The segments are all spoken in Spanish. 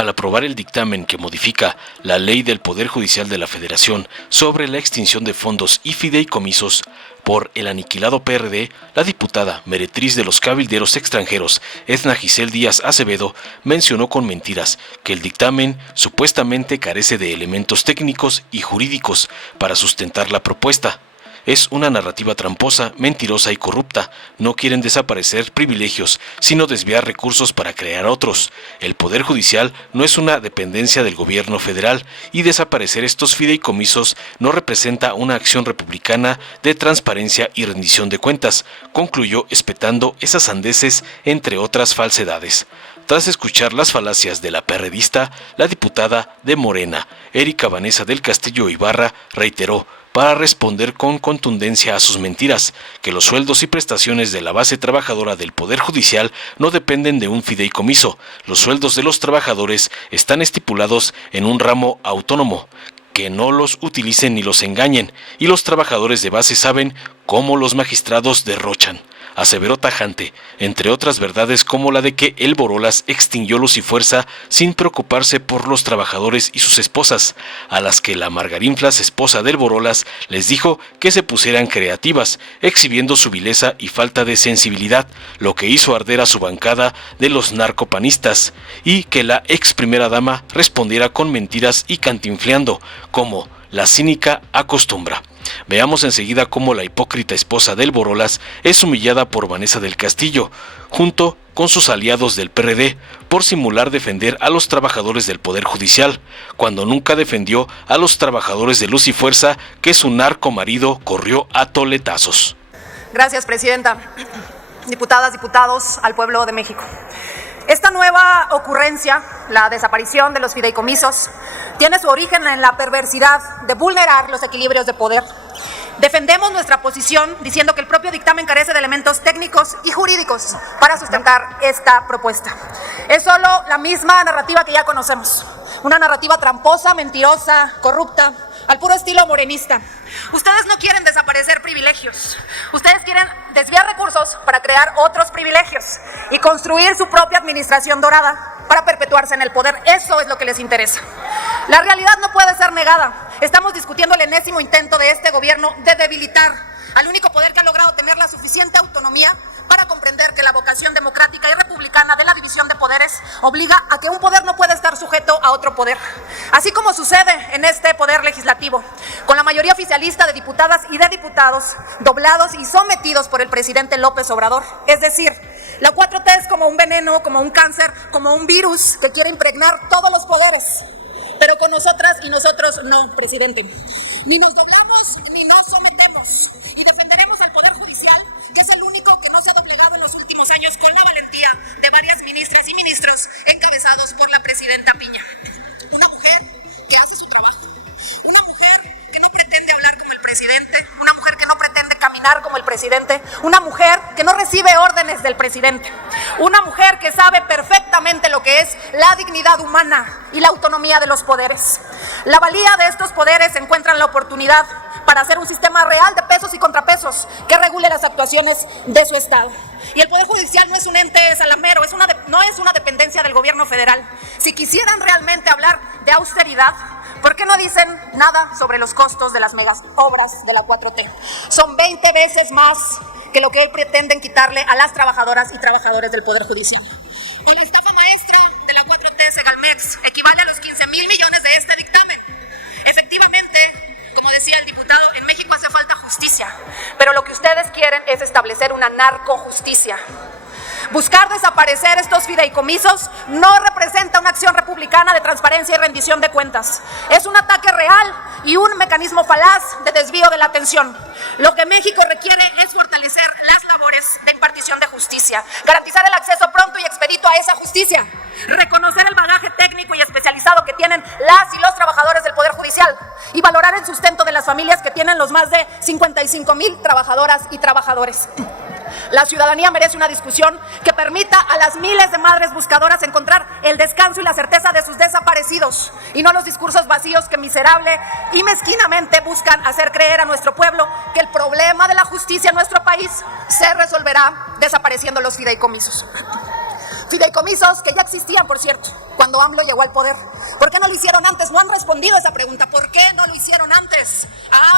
Al aprobar el dictamen que modifica la Ley del Poder Judicial de la Federación sobre la extinción de fondos y fideicomisos por el aniquilado PRD, la diputada meretriz de los cabilderos extranjeros, Edna Giselle Díaz Acevedo, mencionó con mentiras que el dictamen supuestamente carece de elementos técnicos y jurídicos para sustentar la propuesta. Es una narrativa tramposa, mentirosa y corrupta. No quieren desaparecer privilegios, sino desviar recursos para crear otros. El Poder Judicial no es una dependencia del gobierno federal y desaparecer estos fideicomisos no representa una acción republicana de transparencia y rendición de cuentas, concluyó espetando esas sandeces entre otras falsedades. Tras escuchar las falacias de la perredista, la diputada de Morena, Erika Vanessa del Castillo Ibarra, reiteró, para responder con contundencia a sus mentiras, que los sueldos y prestaciones de la base trabajadora del Poder Judicial no dependen de un fideicomiso. Los sueldos de los trabajadores están estipulados en un ramo autónomo, que no los utilicen ni los engañen, y los trabajadores de base saben cómo los magistrados derrochan. Aseveró tajante, entre otras verdades como la de que el Borolas extinguió Luz y Fuerza sin preocuparse por los trabajadores y sus esposas, a las que la Margarinflas, esposa del Borolas, les dijo que se pusieran creativas, exhibiendo su vileza y falta de sensibilidad, lo que hizo arder a su bancada de los narcopanistas, y que la ex primera dama respondiera con mentiras y cantinfleando, como la cínica acostumbra. Veamos enseguida cómo la hipócrita esposa del Borolas es humillada por Vanessa del Castillo, junto con sus aliados del PRD, por simular defender a los trabajadores del Poder Judicial, cuando nunca defendió a los trabajadores de Luz y Fuerza que su narco marido corrió a toletazos. Gracias, Presidenta. Diputadas, diputados, al pueblo de México. Esta nueva ocurrencia, la desaparición de los fideicomisos, tiene su origen en la perversidad de vulnerar los equilibrios de poder. Defendemos nuestra posición diciendo que el propio dictamen carece de elementos técnicos y jurídicos para sustentar esta propuesta. Es solo la misma narrativa que ya conocemos, una narrativa tramposa, mentirosa, corrupta, al puro estilo morenista. Ustedes no quieren desaparecer privilegios, ustedes quieren desviar recursos para crear otros privilegios y construir su propia administración dorada para perpetuarse en el poder. Eso es lo que les interesa. La realidad no puede ser negada. Estamos discutiendo el enésimo intento de este gobierno de debilitar al único poder que ha logrado tener la suficiente autonomía para comprender que la vocación democrática y republicana de la división de poderes obliga a que un poder no puede estar sujeto a otro poder. Así como sucede en este poder legislativo, con la mayoría oficialista de diputadas y de diputados doblados y sometidos por el presidente López Obrador. Es decir, la 4T es como un veneno, como un cáncer, como un virus que quiere impregnar todos los poderes. Pero con nosotras y nosotros no, presidente. Ni nos doblamos ni nos sometemos. Y defenderemos al Poder Judicial, que es el único que no se ha doblegado en los últimos años con la valentía de varias ministras y ministros encabezados por la presidenta Piña. Una mujer que hace su trabajo. Una mujer que no pretende hablar como el presidente. Una mujer que no pretende caminar como el presidente. Una mujer que no recibe órdenes del presidente. Una mujer que sabe perfectamente lo que es la dignidad humana y la autonomía de los poderes. La valía de estos poderes se encuentra en la oportunidad para hacer un sistema real de pesos y contrapesos que regule las actuaciones de su Estado. Y el Poder Judicial no es un ente salamero, no es una dependencia del gobierno federal. Si quisieran realmente hablar de austeridad, ¿por qué no dicen nada sobre los costos de las megas obras de la 4T? Son 20 veces más que lo que hoy pretenden quitarle a las trabajadoras y trabajadores del Poder Judicial. O la estafa maestra de la 4T Segalmex equivale a los 15,000 millones de este dictamen. Efectivamente, como decía el diputado, en México hace falta justicia, pero lo que ustedes quieren es establecer una narcojusticia. Buscar desaparecer estos fideicomisos no representa una acción republicana de transparencia y rendición de cuentas. Es un ataque real y un mecanismo falaz de desvío de la atención. Lo que México requiere es fortalecer las labores de impartición de justicia, garantizar el acceso pronto y expedito a esa justicia, reconocer el bagaje técnico y especializado que tienen las y los trabajadores del Poder Judicial y valorar el sustento de las familias que tienen los más de 55,000 trabajadoras y trabajadores. La ciudadanía merece una discusión que permita a las miles de madres buscadoras encontrar el descanso y la certeza de sus desaparecidos, y no los discursos vacíos que miserable y mezquinamente buscan hacer creer a nuestro pueblo que el problema de la justicia en nuestro país se resolverá desapareciendo los fideicomisos. Fideicomisos que ya existían, por cierto, cuando AMLO llegó al poder. ¿Por qué no lo hicieron antes? No han respondido a esa pregunta. ¿Por qué no lo hicieron antes?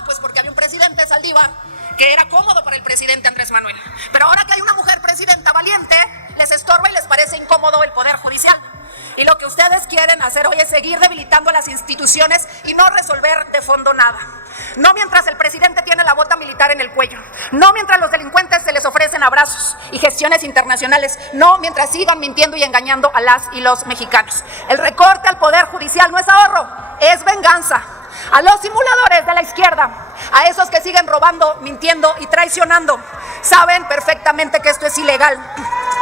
Pues porque había un presidente, Saldívar, que era cómodo para el presidente Andrés Manuel. Pero ahora que hay una mujer presidenta valiente, les estorba y les parece incómodo el Poder Judicial. Y lo que ustedes quieren hacer hoy es seguir debilitando las instituciones y no resolver de fondo nada. No mientras el presidente tiene la bota militar en el cuello. No mientras los delincuentes se les ofrecen abrazos y gestiones internacionales. No mientras sigan mintiendo y engañando a las y los mexicanos. El recorte al Poder Judicial no es ahorro, es venganza. A los simuladores de la izquierda, a esos que siguen robando, mintiendo y traicionando, saben perfectamente que esto es ilegal.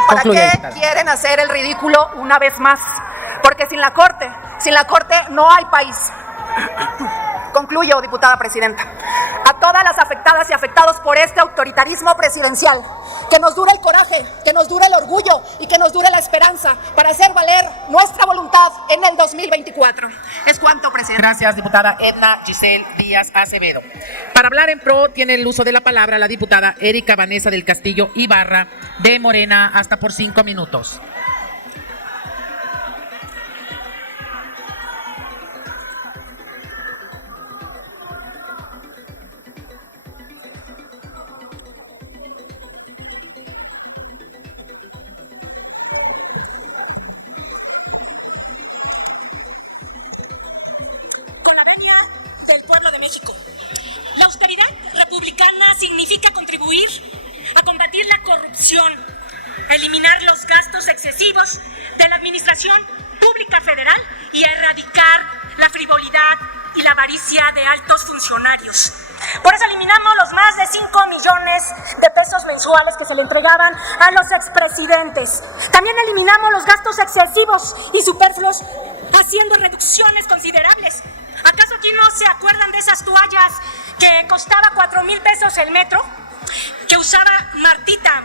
¿Para qué quieren hacer el ridículo una vez más? Porque sin la Corte no hay país. Concluyo, diputada presidenta. A todas las afectadas y afectados por este autoritarismo presidencial, que nos dure el coraje, que nos dure el orgullo y que nos dure la esperanza para hacer valer nuestra voluntad en el 2024. Es cuanto, presidenta. Gracias, diputada Edna Giselle Díaz Acevedo. Para hablar en pro, tiene el uso de la palabra la diputada Erika Vanessa del Castillo Ibarra, de Morena, hasta por 5 minutos. Del pueblo de México. La austeridad republicana significa contribuir a combatir la corrupción, eliminar los gastos excesivos de la administración pública federal y erradicar la frivolidad y la avaricia de altos funcionarios. Por eso eliminamos los más de 5 millones de pesos mensuales que se le entregaban a los expresidentes. También eliminamos los gastos excesivos y superfluos, haciendo reducciones considerables. ¿Acaso aquí no se acuerdan de esas toallas que costaba 4,000 pesos el metro, que usaba Martita?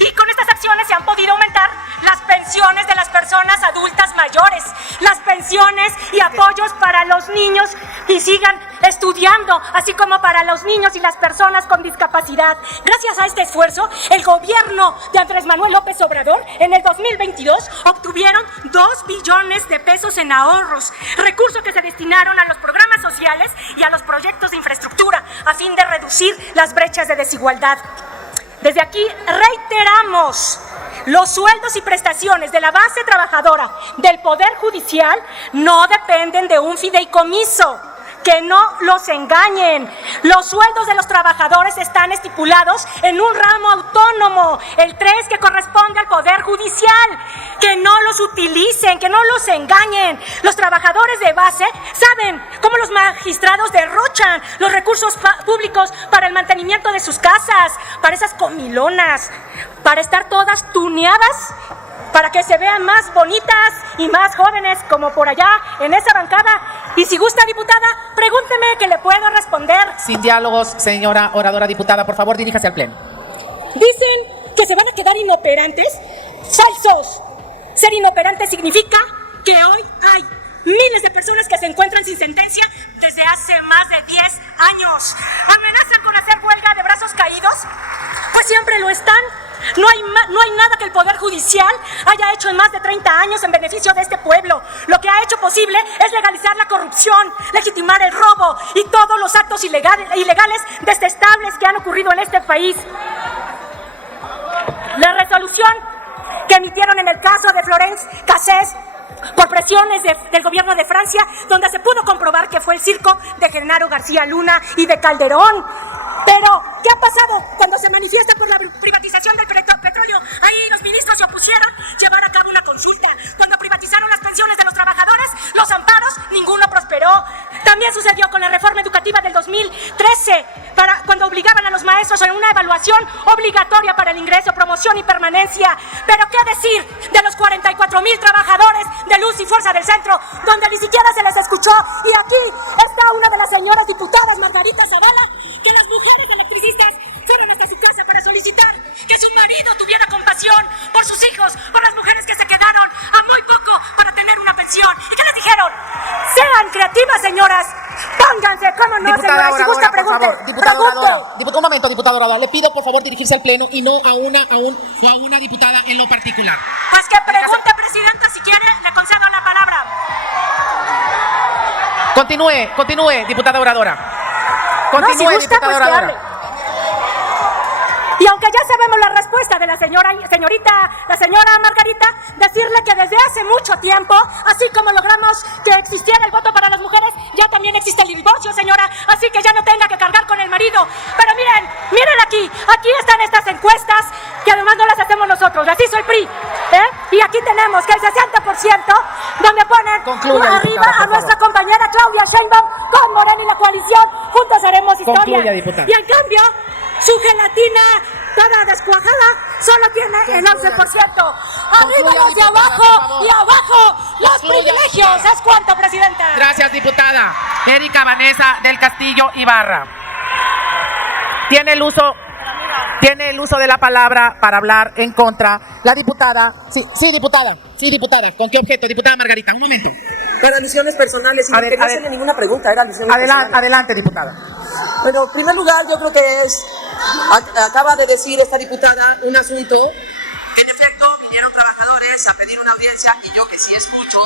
Y con estas acciones se han podido aumentar las pensiones de las personas adultas mayores, las pensiones y apoyos para los niños y sigan estudiando, así como para los niños y las personas con discapacidad. Gracias a este esfuerzo, el gobierno de Andrés Manuel López Obrador en el 2022 obtuvieron 2 billones de pesos en ahorros, recursos que se destinaron a los programas sociales y a los proyectos de infraestructura a fin de reducir las brechas de desigualdad. Desde aquí reiteramos, los sueldos y prestaciones de la base trabajadora del Poder Judicial no dependen de un fideicomiso. Que no los engañen. Los sueldos de los trabajadores están estipulados en un ramo autónomo, el 3, que corresponde al Poder Judicial. Que no los utilicen, que no los engañen. Los trabajadores de base saben cómo los magistrados derrochan los recursos públicos para el mantenimiento de sus casas, para esas comilonas, para estar todas tuneadas, para que se vean más bonitas y más jóvenes, como por allá en esa bancada. Y si gusta, diputada, pregúnteme que le puedo responder. Sin diálogos, señora oradora diputada, por favor, diríjase al pleno. Dicen que se van a quedar inoperantes. ¡Falsos! Ser inoperante significa que hoy hay miles de personas que se encuentran sin sentencia desde hace más de 10 años. ¿Amenazan con hacer huelga de brazos caídos? Pues siempre lo están. No hay nada que el Poder Judicial haya hecho en más de 30 años en beneficio de este pueblo. Lo que ha hecho posible es legalizar la corrupción, legitimar el robo y todos los actos ilegales detestables que han ocurrido en este país. La resolución que emitieron en el caso de Florence Cassés por presiones del gobierno de Francia, donde se pudo comprobar que fue el circo de Genaro García Luna y de Calderón. Pero, ¿qué ha pasado cuando se manifiesta por la privatización del petróleo? Ahí los ministros se opusieron llevar a cabo una consulta. Cuando privatizaron las pensiones de los trabajadores, los amparos, ninguno prosperó. También sucedió con la reforma educativa del 2013, cuando obligaban a los maestros a una evaluación obligatoria para el ingreso, promoción y permanencia. Pero, ¿qué decir de los 44,000 trabajadores de Luz y Fuerza del Centro, donde ni siquiera se les escuchó? Y aquí está una de las señoras diputadas, Margarita Zavala, que las mujeres electricistas fueron hasta su casa para solicitar que su marido tuviera compasión por sus hijos, por las mujeres que se quedaron a muy poco para tener una pensión. ¿Y qué les dijeron? Sean creativas, señoras, pongan Pónganse, ¿cómo no, Diputada señora? Si gusta, oradora, por pregunte. favor. Diputada Pregunto. oradora. Un momento, diputada oradora. Le pido, por favor, dirigirse al pleno y no a una diputada en lo particular. Pues que pregunte, presidenta, si quiere, le concedo la palabra. Continúe, diputada oradora. No, si gusta, diputada pues que oradora. hable. Y aunque ya sabemos la respuesta de la señora Margarita, decirle que desde hace mucho tiempo, así como logramos que existiera el voto para las mujeres, ya también existe el divorcio, señora, así que ya no tenga que cargar con el marido. Pero miren aquí están estas encuestas que además no las hacemos nosotros, las hizo el PRI, y aquí tenemos que el 60% donde ponen Concluya, arriba diputada, a por nuestra favor. compañera Claudia Sheinbaum con Morena y la coalición, juntos haremos historia. Concluya, diputada. Y en cambio, su gelatina toda descuajada solo tiene el 11%. Arriba los de diputada, por abajo favor. y abajo los Concluya, privilegios. diputada. ¿Es cuánto, presidenta? Gracias, diputada. Erika Vanessa del Castillo Ibarra. Tiene el uso de la palabra para hablar en contra la diputada. Sí, diputada. ¿Con qué objeto? Diputada Margarita, un momento. Para alusiones personales, y que no hacen ninguna pregunta, era alusiones personales. Adelante, diputada. Bueno, en primer lugar, yo creo que acaba de decir esta diputada un asunto. En efecto, vinieron trabajadores a pedir una audiencia, y yo que sí escucho,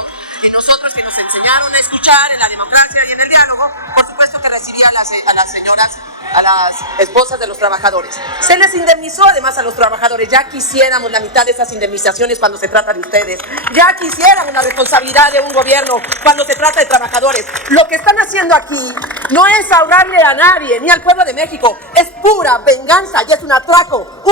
y nosotros que nos enseñaron a escuchar en la democracia y en el diálogo, por supuesto que recibían a las señoras, a las esposas de los trabajadores. Se les indemnizó además a los trabajadores. Ya quisiéramos la mitad de esas indemnizaciones cuando se trata de ustedes. Ya quisiéramos la responsabilidad de un gobierno cuando se trata de trabajadores. Lo que están haciendo aquí no es ahorrarle a nadie, ni al pueblo de México. Es pura venganza y es un atraco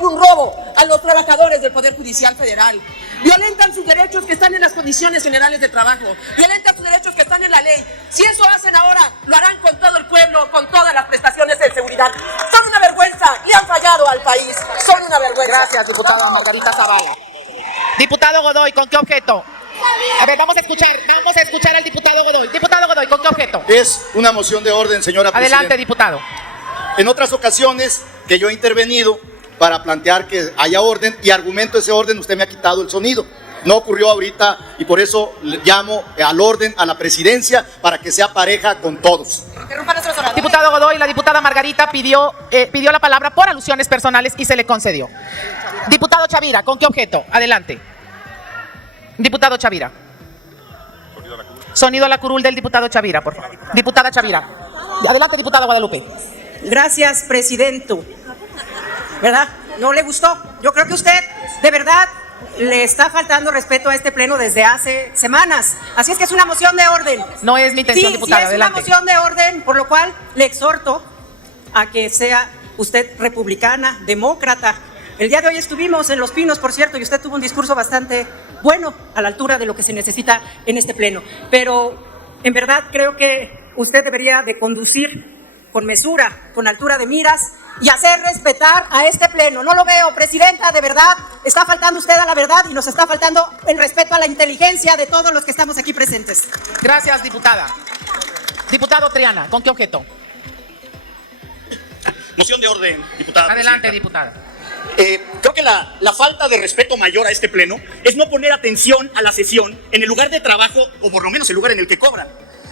y un robo a los trabajadores del Poder Judicial Federal. Violentan sus derechos que están en las condiciones generales de trabajo. Violentan sus derechos que están en la ley. Si eso hacen ahora, lo harán con todo el pueblo, con todas las prestaciones de seguridad. Son una vergüenza. Le han fallado al país. Son una vergüenza. Gracias, diputada Margarita Zavala. Diputado Godoy, ¿con qué objeto? A ver, vamos a escuchar al diputado Godoy. Diputado Godoy, ¿con qué objeto? Es una moción de orden, señora presidenta. Adelante, diputado. En otras ocasiones que yo he intervenido para plantear que haya orden y argumento ese orden, usted me ha quitado el sonido. No ocurrió ahorita y por eso llamo al orden, a la presidencia, para que sea pareja con todos. Diputado Godoy, la diputada Margarita pidió la palabra por alusiones personales y se le concedió. Diputado Chavira, ¿con qué objeto? Adelante. Diputado Chavira. Sonido a la curul del diputado Chavira, por favor. Diputada Chavira. Adelante, diputada Guadalupe. Gracias, presidente. ¿Verdad? ¿No le gustó? Yo creo que usted, de verdad, le está faltando respeto a este pleno desde hace semanas. Así es que es una moción de orden. No es mi intención, Sí, diputada. sí, es Adelante. una moción de orden, por lo cual le exhorto a que sea usted republicana, demócrata. El día de hoy estuvimos en Los Pinos, por cierto, y usted tuvo un discurso bastante bueno, a la altura de lo que se necesita en este pleno. Pero en verdad creo que usted debería de conducir con mesura, con altura de miras y hacer respetar a este pleno. No lo veo, presidenta, de verdad, está faltando usted a la verdad y nos está faltando el respeto a la inteligencia de todos los que estamos aquí presentes. Gracias, diputada. Diputado Triana, ¿con qué objeto? Moción de orden, diputada. Adelante, presidenta. diputada. Creo que la falta de respeto mayor a este pleno es no poner atención a la sesión en el lugar de trabajo, o por lo menos el lugar en el que cobran.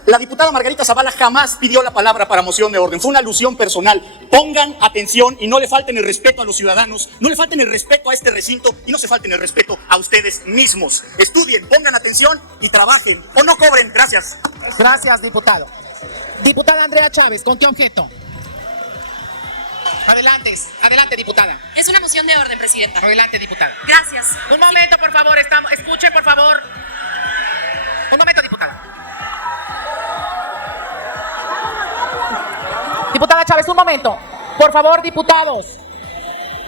La diputada Margarita Zavala jamás pidió la palabra para moción de orden. Fue una alusión personal. Pongan atención y no le falten el respeto a los ciudadanos, no le falten el respeto a este recinto y no se falten el respeto a ustedes mismos. Estudien, pongan atención y trabajen o no cobren. Gracias. Gracias, diputado. Diputada Andrea Chávez, ¿con qué objeto? Adelante, diputada. Es una moción de orden, presidenta. Adelante, diputada. Gracias. Un momento, por favor, escuchen, por favor. Un momento, diputada. Diputada Chávez, un momento. Por favor, diputados.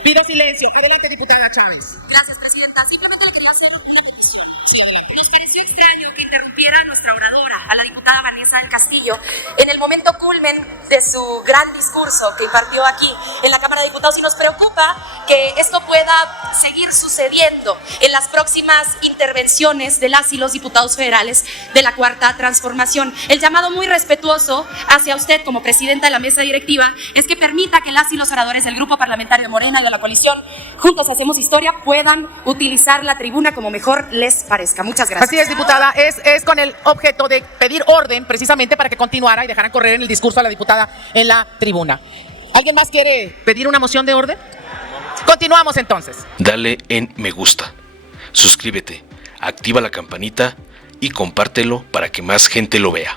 Pido silencio. Adelante, diputada Chávez. Gracias, presidenta. Simplemente quería hacer una petición. Nos pareció extraño que interrumpiera a nuestra oradora, a la diputada Vanessa del Castillo, en el momento culmen de su gran discurso que impartió aquí en la Cámara de Diputados, y nos preocupa que esto pueda seguir sucediendo en las próximas intervenciones de las y los diputados federales de la Cuarta Transformación. El llamado muy respetuoso hacia usted como presidenta de la mesa directiva es que permita que las y los oradores del Grupo Parlamentario de Morena y de la coalición Juntos Hacemos Historia puedan utilizar la tribuna como mejor les parezca. Muchas gracias. Así es, diputada. Es es con el objeto de pedir orden precisamente para que continuara y dejaran correr en el discurso a la diputada en la tribuna. ¿Alguien más quiere pedir una moción de orden? Continuamos entonces. Dale en me gusta, suscríbete, activa la campanita y compártelo para que más gente lo vea.